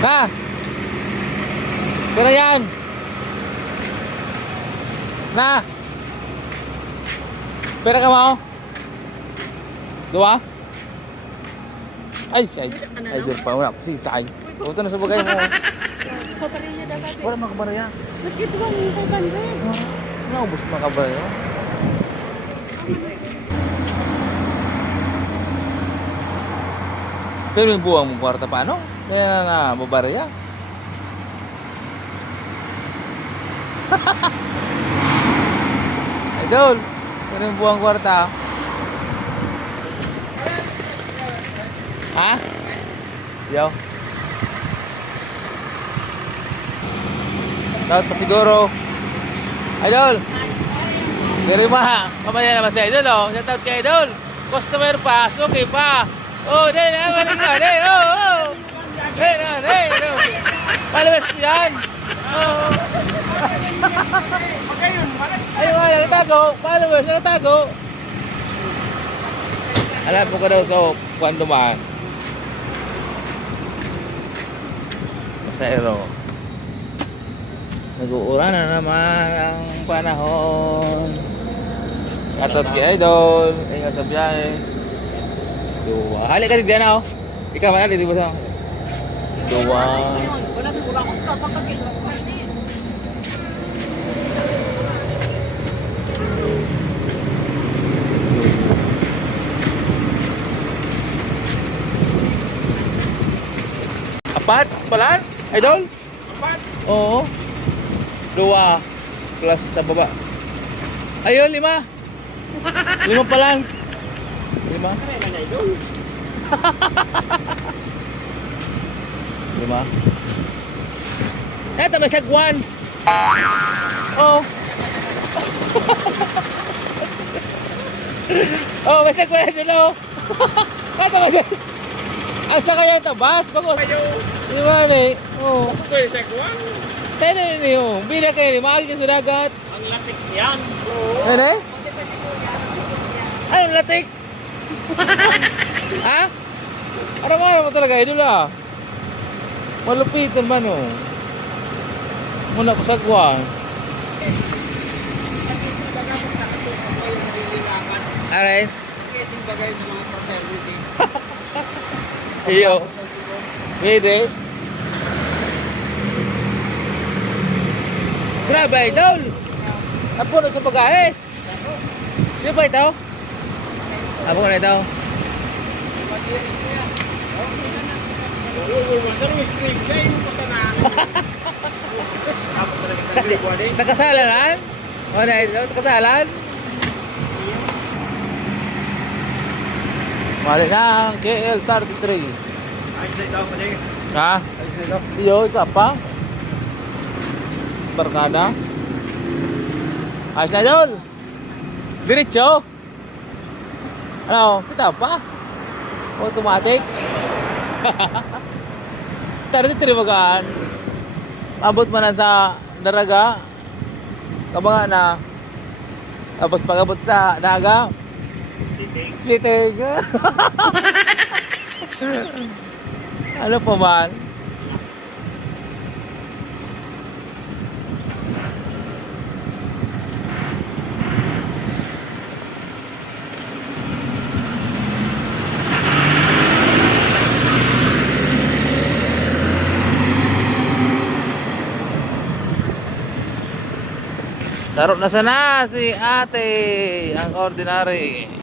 Ha? Pera yan. Na. Pera ka mo? Dua? Ay, say. Ay, dur pa una si say. Puto na sa bagay mo. Paparinya dapat. Wala makabaraya. Meski ito ang 500. Naubos makabaraya. Pero yung buwang mong kwarta paano? Kaya na mabaraya. Idol, pero yung buwang kwarta. Ha? Yo. Dapat pa siguro. Idol. Pero mamaya naman si Idol, oh. Shout out kay Idol. Customer pa, okay pa. Oh, dahil na, balik na, dahil, oh. Dahil. Followers yan. Oh. Ay, wala, nagtago. Followers, nagtago. Alam mo ko daw sa kwan dumaan. Masayro. Nag-uura na naman ang panahon. Shoutout kay Idol. Ingat sa biyahe. Dua. Halik ka din na, oh. Ikaw man natin, di ba sa? Dua. Wala ko kurang ka pagkakil ko din. Apat? Palan? Idol? Apat. Oo. Dua. Plus sa baba. Ayun, 5. 5 pa lang. 5. Kaya na na idol. 5. Eto, may sagwan. Oh. Oh, may sagwan na dyan, oh. Eto, may sagwan. Asa kaya ito? Bas? Bagos. Kayo. Di ba, eh? Oh. Ako kayo sa kuwan. Tayo na yun, oh. Bila kayo, maagi ka sa dagat. Ang latik yan. Oo. Ano, eh? Ano, latik? Ha? Araw-araw mo talaga, idol, ah. Malupitan man, oh. Muna ko sagwan. Alright. Kasing bagay sa mga fraternity. Iyo. Pwede. Grabe, idol. Apo na sa bagahe. Di ba ito? Apo na ito. Kasi sa kasalanan? O na ito, sa kasalan? Mali na ang KL33. Ayos na ito, pali. Ha? Ayos na ito. Iyo, ika pa? Barkada? Ayos na idol! Diretso? Ano? Kita pa? Automatic? Tara magaan. Abot man na sa daraga. Kabanga na. Tapos pag-abot sa daga. Sitig. Ano pa man? Sarap na sana si ate, ang ordinary.